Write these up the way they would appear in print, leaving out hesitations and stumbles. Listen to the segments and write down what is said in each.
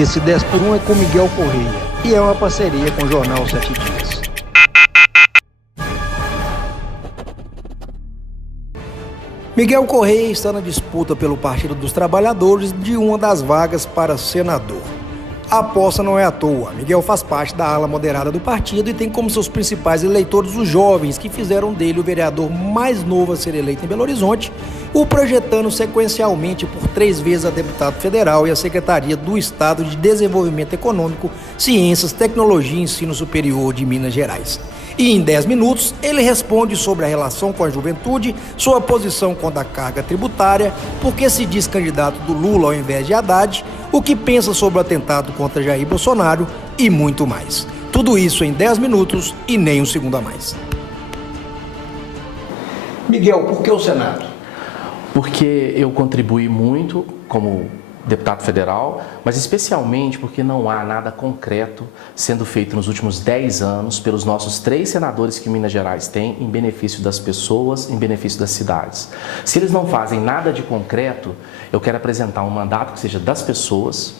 Esse 10 por 1 é com Miguel Correia e é uma parceria com o Jornal 7 Dias. Miguel Correia está na disputa pelo Partido dos Trabalhadores de uma das vagas para senador. A aposta não é à toa. Miguel faz parte da ala moderada do partido e tem como seus principais eleitores os jovens que fizeram dele o vereador mais novo a ser eleito em Belo Horizonte, o projetando sequencialmente por 3 vezes a deputado federal e a Secretaria do Estado de Desenvolvimento Econômico, Ciências, Tecnologia e Ensino Superior de Minas Gerais. E em 10 minutos, ele responde sobre a relação com a juventude, sua posição contra a carga tributária, por que se diz candidato do Lula ao invés de Haddad, o que pensa sobre o atentado contra Jair Bolsonaro e muito mais. Tudo isso em 10 minutos e nem um segundo a mais. Miguel, por que o Senado? Porque eu contribuí muito como deputado federal, mas especialmente porque não há nada concreto sendo feito nos últimos 10 anos pelos nossos 3 senadores que Minas Gerais tem em benefício das pessoas, em benefício das cidades. Se eles não fazem nada de concreto, eu quero apresentar um mandato que seja das pessoas,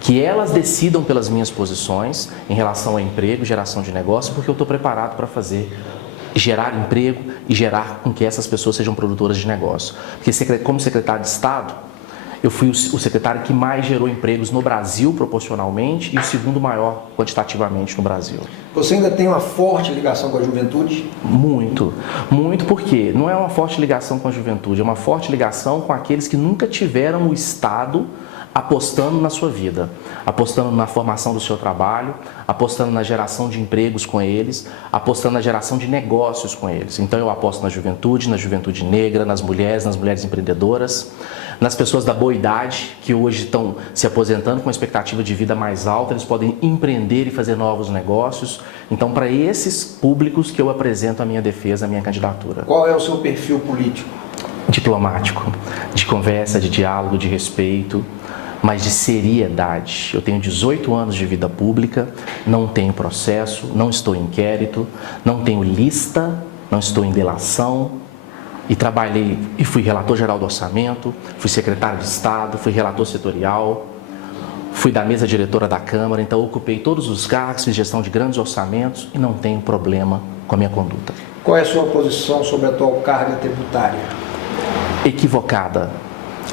que elas decidam pelas minhas posições em relação a emprego, geração de negócio, porque eu estou preparado para gerar emprego e gerar com que essas pessoas sejam produtoras de negócio. Porque como secretário de Estado, eu fui o secretário que mais gerou empregos no Brasil, proporcionalmente, e o segundo maior quantitativamente no Brasil. Você ainda tem uma forte ligação com a juventude? Muito, muito, porque não é uma forte ligação com a juventude, é uma forte ligação com aqueles que nunca tiveram o Estado apostando na sua vida, apostando na formação do seu trabalho, apostando na geração de empregos com eles, apostando na geração de negócios com eles. Então eu aposto na juventude negra, nas mulheres empreendedoras, nas pessoas da boa idade, que hoje estão se aposentando com uma expectativa de vida mais alta, eles podem empreender e fazer novos negócios. Então, para esses públicos que eu apresento a minha defesa, a minha candidatura. Qual é o seu perfil político? Diplomático, de conversa, de diálogo, de respeito, mas de seriedade. Eu tenho 18 anos de vida pública, não tenho processo, não estou em inquérito, não tenho lista, não estou em delação. E trabalhei e fui relator geral do orçamento, fui secretário de Estado, fui relator setorial, fui da mesa diretora da Câmara, então ocupei todos os cargos, fiz gestão de grandes orçamentos e não tenho problema com a minha conduta. Qual é a sua posição sobre a atual carga tributária? Equivocada,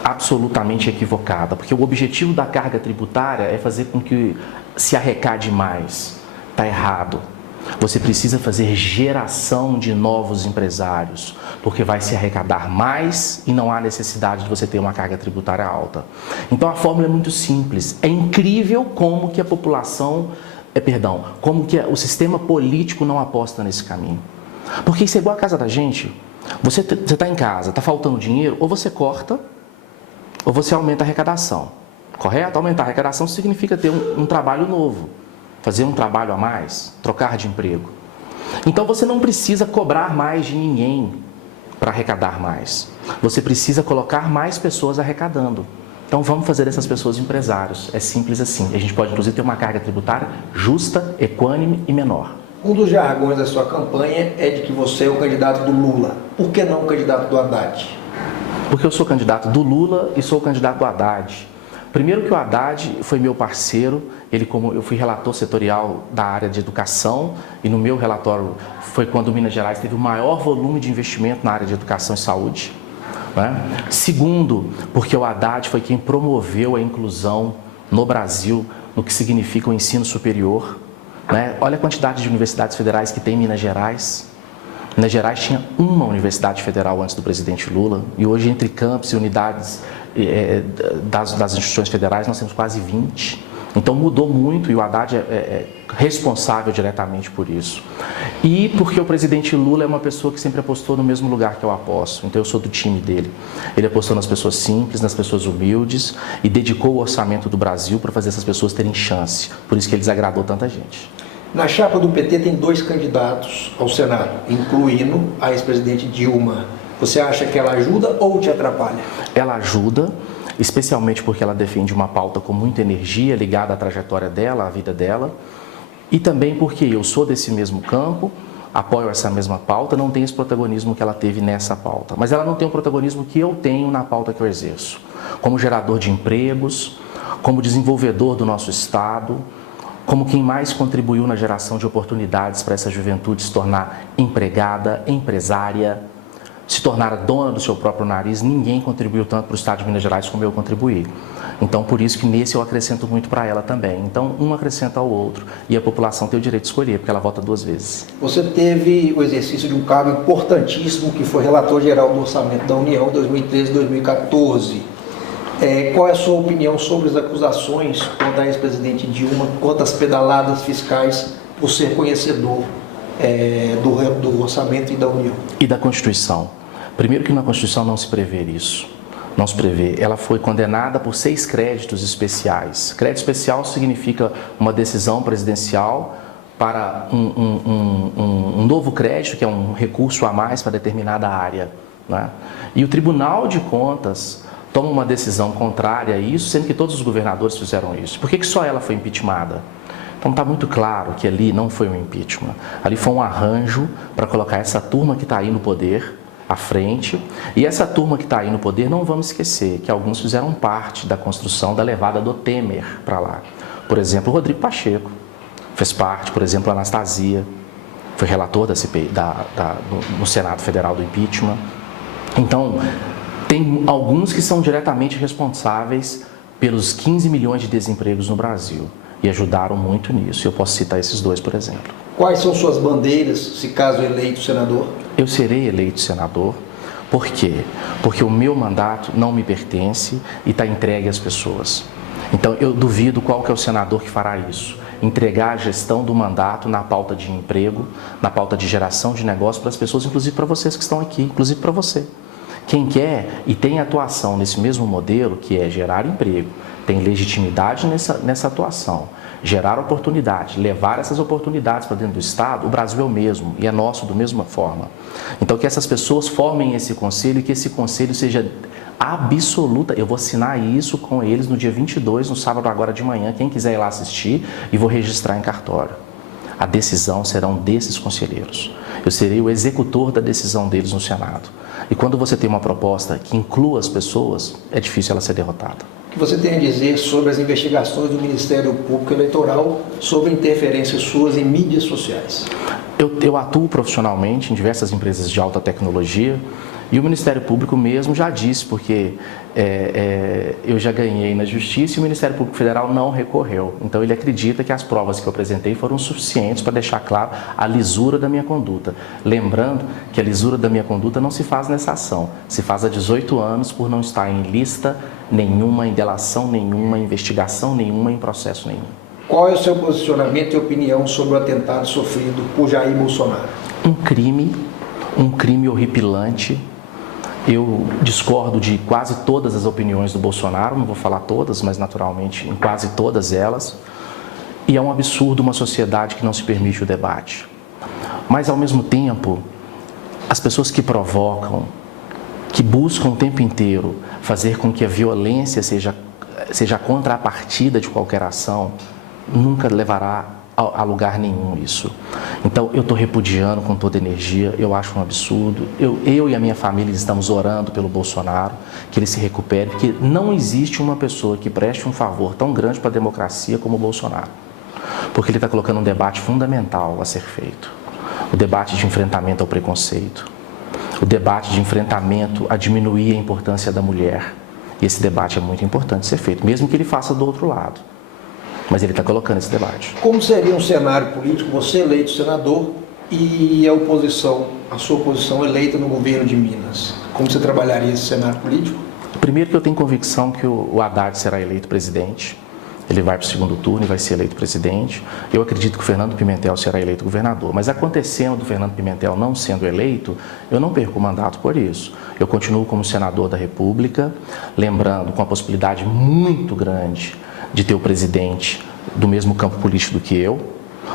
absolutamente equivocada, porque o objetivo da carga tributária é fazer com que se arrecade mais. Está errado. Você precisa fazer geração de novos empresários, porque vai se arrecadar mais e não há necessidade de você ter uma carga tributária alta. Então a fórmula é muito simples. É incrível como que a população, como que o sistema político não aposta nesse caminho. Porque isso é igual a casa da gente. Você está em casa, está faltando dinheiro, ou você corta, ou você aumenta a arrecadação. Correto? Aumentar a arrecadação significa ter um trabalho novo. Fazer um trabalho a mais, trocar de emprego. Então você não precisa cobrar mais de ninguém para arrecadar mais. Você precisa colocar mais pessoas arrecadando. Então vamos fazer essas pessoas empresários. É simples assim. A gente pode inclusive ter uma carga tributária justa, equânime e menor. Um dos jargões da sua campanha é de que você é o candidato do Lula. Por que não o candidato do Haddad? Porque eu sou candidato do Lula e sou candidato do Haddad. Primeiro que o Haddad foi meu parceiro, como eu fui relator setorial da área de educação e no meu relatório foi quando Minas Gerais teve o maior volume de investimento na área de educação e saúde. Né? Segundo, porque o Haddad foi quem promoveu a inclusão no Brasil no que significa o ensino superior. Né? Olha a quantidade de universidades federais que tem em Minas Gerais. Minas Gerais tinha uma universidade federal antes do presidente Lula e hoje entre campos e unidades das instituições federais nós temos quase 20. Então mudou muito e o Haddad é responsável diretamente por isso. E porque o presidente Lula é uma pessoa que sempre apostou no mesmo lugar que eu aposto, então eu sou do time dele. Ele apostou nas pessoas simples, nas pessoas humildes e dedicou o orçamento do Brasil para fazer essas pessoas terem chance. Por isso que ele desagradou tanta gente. Na chapa do PT tem 2 candidatos ao Senado, incluindo a ex-presidente Dilma. Você acha que ela ajuda ou te atrapalha? Ela ajuda, especialmente porque ela defende uma pauta com muita energia ligada à trajetória dela, à vida dela, e também porque eu sou desse mesmo campo, apoio essa mesma pauta, não tenho esse protagonismo que ela teve nessa pauta, mas ela não tem o protagonismo que eu tenho na pauta que eu exerço, como gerador de empregos, como desenvolvedor do nosso Estado, como quem mais contribuiu na geração de oportunidades para essa juventude se tornar empregada, empresária, se tornar dona do seu próprio nariz. Ninguém contribuiu tanto para o Estado de Minas Gerais como eu contribuí. Então, por isso que nesse eu acrescento muito para ela também. Então, um acrescenta ao outro e a população tem o direito de escolher, porque ela vota 2 vezes. Você teve o exercício de um cargo importantíssimo, que foi relator geral do Orçamento da União 2013 e 2014. Qual é a sua opinião sobre as acusações contra a ex-presidente Dilma, quanto às pedaladas fiscais, por ser conhecedor do Orçamento e da União? E da Constituição. Primeiro que na Constituição não se prevê isso. Não se prevê. Ela foi condenada por 6 créditos especiais. Crédito especial significa uma decisão presidencial para um novo crédito, que é um recurso a mais para determinada área, né? E o Tribunal de Contas toma uma decisão contrária a isso, sendo que todos os governadores fizeram isso. Por que só ela foi impeachmentada? Então está muito claro que ali não foi um impeachment. Ali foi um arranjo para colocar essa turma que está aí no poder à frente. E essa turma que está aí no poder, não vamos esquecer que alguns fizeram parte da construção da levada do Temer para lá. Por exemplo, o Rodrigo Pacheco fez parte, por exemplo, a Anastasia, foi relator da CPI, no Senado Federal do impeachment. Então, tem alguns que são diretamente responsáveis pelos 15 milhões de desempregos no Brasil e ajudaram muito nisso. Eu posso citar esses 2, por exemplo. Quais são suas bandeiras, se caso eleito senador? Eu serei eleito senador. Por quê? Porque o meu mandato não me pertence e está entregue às pessoas. Então, eu duvido qual que é o senador que fará isso. Entregar a gestão do mandato na pauta de emprego, na pauta de geração de negócio para as pessoas, inclusive para vocês que estão aqui, inclusive para você. Quem quer e tem atuação nesse mesmo modelo, que é gerar emprego, tem legitimidade nessa atuação, gerar oportunidade, levar essas oportunidades para dentro do Estado, o Brasil é o mesmo e é nosso da mesma forma. Então, que essas pessoas formem esse conselho e que esse conselho seja absoluta. Eu vou assinar isso com eles no dia 22, no sábado agora de manhã, quem quiser ir lá assistir, e vou registrar em cartório. A decisão serão desses conselheiros. Eu serei o executor da decisão deles no Senado. E quando você tem uma proposta que inclua as pessoas, é difícil ela ser derrotada. O que você tem a dizer sobre as investigações do Ministério Público Eleitoral sobre interferências suas em mídias sociais? Eu atuo profissionalmente em diversas empresas de alta tecnologia e o Ministério Público mesmo já disse, porque eu já ganhei na Justiça e o Ministério Público Federal não recorreu. Então ele acredita que as provas que eu apresentei foram suficientes para deixar claro a lisura da minha conduta. Lembrando que a lisura da minha conduta não se faz nessa ação, se faz há 18 anos por não estar em lista nenhuma, em delação nenhuma, em investigação nenhuma, em processo nenhum. Qual é o seu posicionamento e opinião sobre o atentado sofrido por Jair Bolsonaro? Um crime horripilante. Eu discordo de quase todas as opiniões do Bolsonaro, não vou falar todas, mas naturalmente em quase todas elas. E é um absurdo uma sociedade que não se permite o debate. Mas, ao mesmo tempo, as pessoas que provocam, que buscam o tempo inteiro fazer com que a violência seja a contrapartida de qualquer ação, nunca levará a lugar nenhum isso. Então, eu estou repudiando com toda energia, eu acho um absurdo. Eu e a minha família estamos orando pelo Bolsonaro, que ele se recupere, porque não existe uma pessoa que preste um favor tão grande para a democracia como o Bolsonaro. Porque ele está colocando um debate fundamental a ser feito. O debate de enfrentamento ao preconceito. O debate de enfrentamento a diminuir a importância da mulher. E esse debate é muito importante ser feito, mesmo que ele faça do outro lado. Mas ele está colocando esse debate. Como seria um cenário político, você eleito senador e a oposição, a sua oposição eleita no governo de Minas? Como você trabalharia esse cenário político? Primeiro que eu tenho convicção que o Haddad será eleito presidente. Ele vai para o segundo turno e vai ser eleito presidente. Eu acredito que o Fernando Pimentel será eleito governador. Mas acontecendo do Fernando Pimentel não sendo eleito, eu não perco o mandato por isso. Eu continuo como senador da República, lembrando com a possibilidade muito grande de ter o presidente do mesmo campo político do que eu,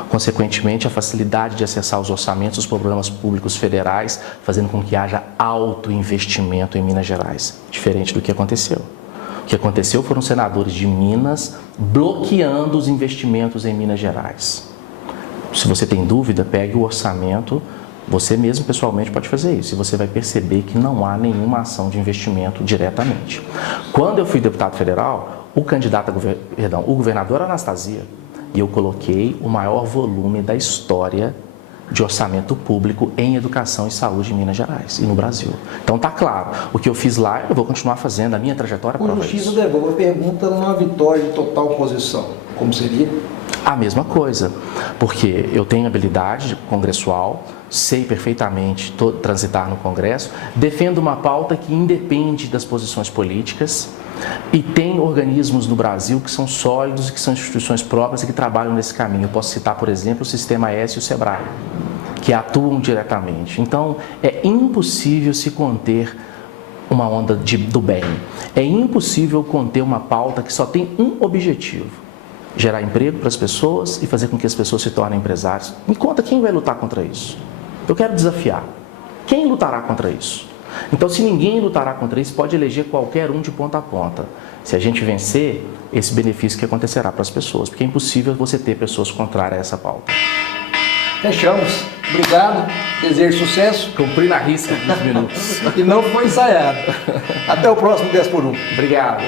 consequentemente a facilidade de acessar os orçamentos dos programas públicos federais, fazendo com que haja alto investimento em Minas Gerais, diferente do que aconteceu. O que aconteceu foram senadores de Minas bloqueando os investimentos em Minas Gerais. Se você tem dúvida, pegue o orçamento, você mesmo pessoalmente pode fazer isso, e você vai perceber que não há nenhuma ação de investimento diretamente. Quando eu fui deputado federal, o governador era Anastasia, e eu coloquei o maior volume da história de orçamento público em educação e saúde em Minas Gerais e no Brasil. Então tá claro, o que eu fiz lá eu vou continuar fazendo, a minha trajetória prova O justiça isso. devolve a pergunta numa vitória de total oposição, como seria? A mesma coisa, porque eu tenho habilidade congressual, sei perfeitamente transitar no Congresso, defendo uma pauta que independe das posições políticas e tem organismos no Brasil que são sólidos e que são instituições próprias e que trabalham nesse caminho. Eu posso citar, por exemplo, o Sistema S e o SEBRAE, que atuam diretamente. Então, é impossível se conter uma onda do bem. É impossível conter uma pauta que só tem um objetivo: gerar emprego para as pessoas e fazer com que as pessoas se tornem empresários. Me conta quem vai lutar contra isso. Eu quero desafiar. Quem lutará contra isso? Então, se ninguém lutará contra isso, pode eleger qualquer um de ponta a ponta. Se a gente vencer, esse benefício que acontecerá para as pessoas, porque é impossível você ter pessoas contrárias a essa pauta. Fechamos. Obrigado. Desejo sucesso. Cumpri na risca 20 minutos. E não foi ensaiado. Até o próximo 10 por 1. Obrigado.